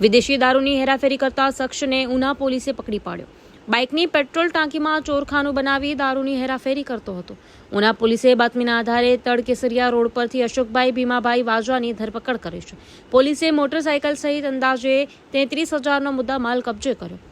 વિદેશી દારૂની હેરાફેરી કરતા શખ્સને ઉના પોલીસે પકડી પાડ્યો। બાઇકની પેટ્રોલ ટાંકીમાં ચોરખાનું બનાવી દારૂની હેરાફેરી કરતો હતો। ઉના પોલીસે બાતમીના આધારે તળકેસરિયા રોડ પરથી અશોકભાઈ ભીમાભાઈ વાજાની ધરપકડ કરી છે। પોલીસે મોટરસાયકલ સહિત અંદાજે 33,000નો મુદ્દામાલ કબજે કર્યો।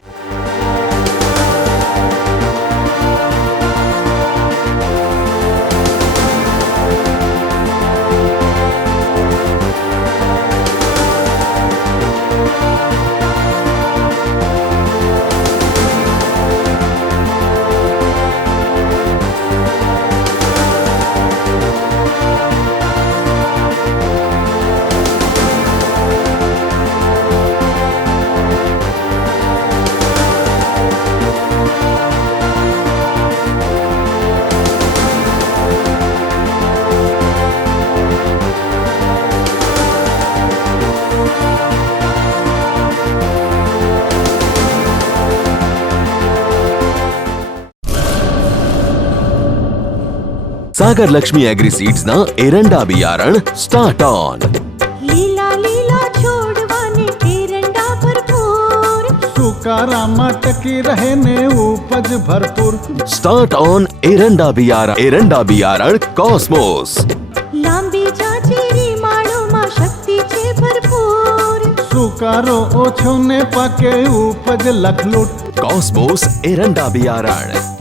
सागर लक्ष्मी एग्रीसीड्स ना एरंडा बियारण स्टार्ट ऑन। लीला लीला छोड़वाने एरंडा भरपूर, सुकारामा टकी रहे ने उपज भरपूर। स्टार्ट ऑन एरंडा बियारण कॉस्मोस। लांबी जाचेरी माळोमां शक्ति छे भरपूर, सुकारो ओछो ने पाके उपज लखलूट। कॉस्मोस एरंडा बियारण।